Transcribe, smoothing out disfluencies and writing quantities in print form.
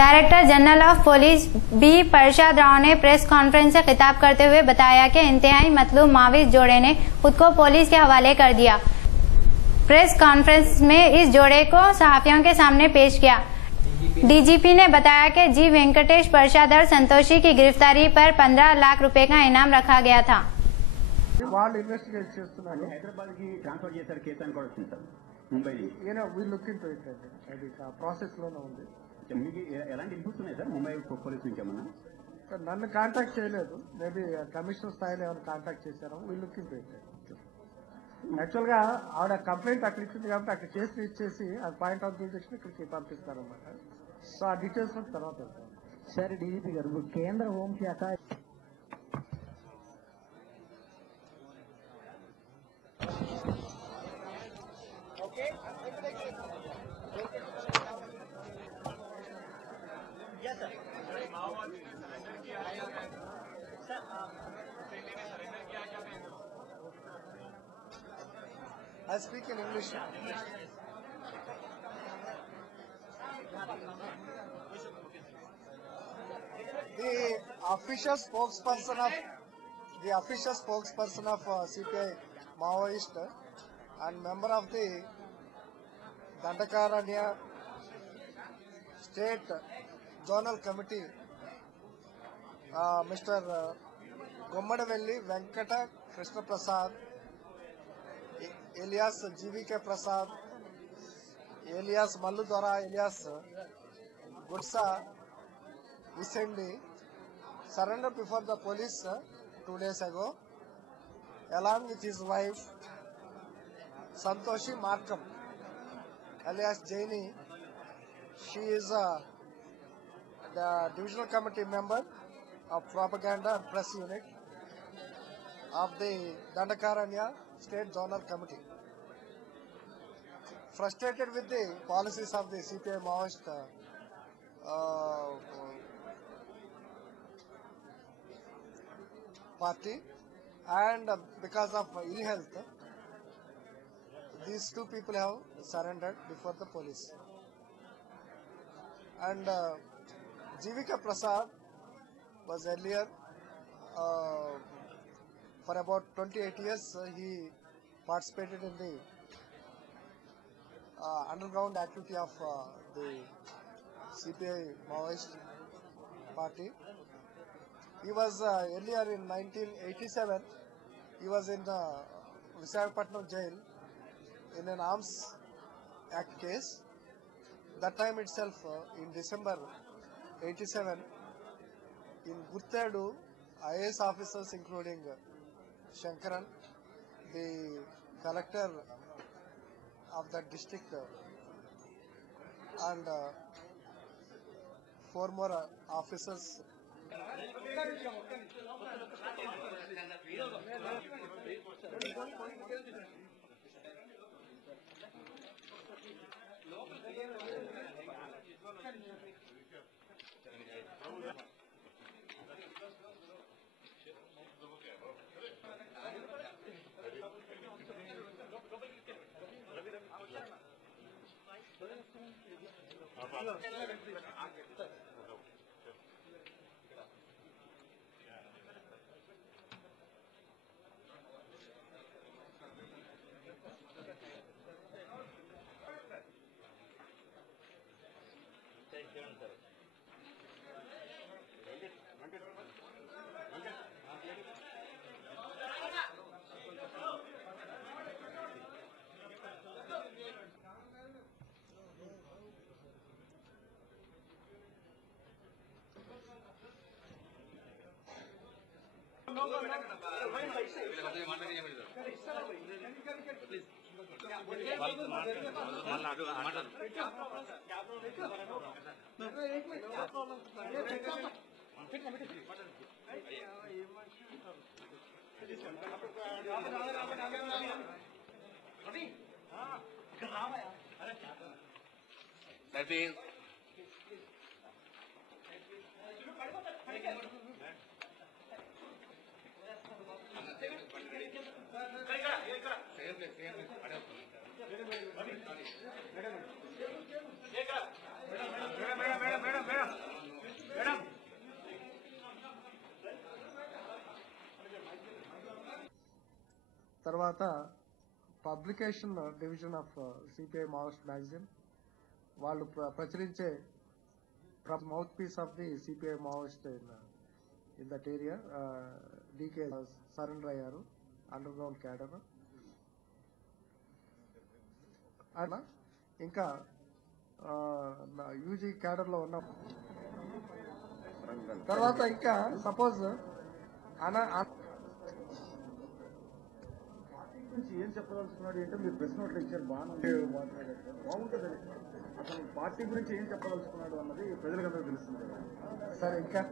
Director general of police B Prasad Rao ने press conference से खिताब करते हुए बताया कि इंतहाई मतलूब माविस जोड़े ने खुद को पुलिस के हवाले कर दिया। प्रेस कॉन्फ्रेंस में इस जोड़े को सहाफियों के सामने पेश किया। डीजीपी ने बताया कि जी वेंकटेश प्रसाद और संतोषी की गिरफ्तारी पर 15 लाख रुपए का इनाम रखा गया था। నన్ను కాంటాక్ట్ చేయలేదు, మేబీ కమిషనర్ స్థాయిలో ఏమైనా కాంటాక్ట్ చేశారు. వీళ్ళు లుక్ ఇంటూ ఇట్. యాక్చువల్గా ఆవిడ కంప్లైంట్ అక్కడ ఇచ్చింది కాబట్టి అక్కడ చేసి ఇచ్చేసి అది పాయింట్ ఆఫ్ జ్యూరిడిక్షన్ ఇక్కడికి పంపిస్తారనమాట. సో ఆ డీటెయిల్స్ తర్వాత వెళ్తాం. సరే డీజీపీ గారు, కేంద్ర హోంశాఖ I speak in English. The official spokesperson of CPI Maoist and member of the Dandakaranya State Zonal Committee, Mr. Gommadavelli Venkata Krishna Prasad, alias GVK Prasad, alias Malludwara, alias Gudsa Visendi, surrendered before the police 2 days ago, along with his wife Santoshi Markam, alias Jaini. She is the divisional committee member of propaganda and press unit of the Dandakaranya State Zonal Committee. Frustrated with the policies of the CPI Maoist party, and because of ill health, these two people have surrendered before the police. And GVK Prasad was earlier, for about 28 years, he participated in the underground activity of the CPI Maoist party. He was earlier in 1987, he was in Visakhapatnam jail in an Arms Act case. That time itself, in December 87, in Gurtedu, IAS officers including Shankaran, the collector of that district, and 4 more officers. తర్వాత publication division of CPI Maoist magazine వాళ్ళు ప్రచురించే mouthpiece of the CPI Maoist in that area DK surrender అయ్యారు underground cadre. అలా ఇంకా UG cadre లో ఉన్న తర్వాత ఇంకా సపోజ్ ఏం చెప్పదలుచుకున్నాడు అంటే మీరు ప్రెస్ నోట్లు ఇచ్చారు బాగుంటుంది అసలు పార్టీ గురించి ఏం చెప్పదలుచుకున్నాడు అన్నది ప్రజలకు అందరూ తెలుస్తుంది. సరే ఇంకా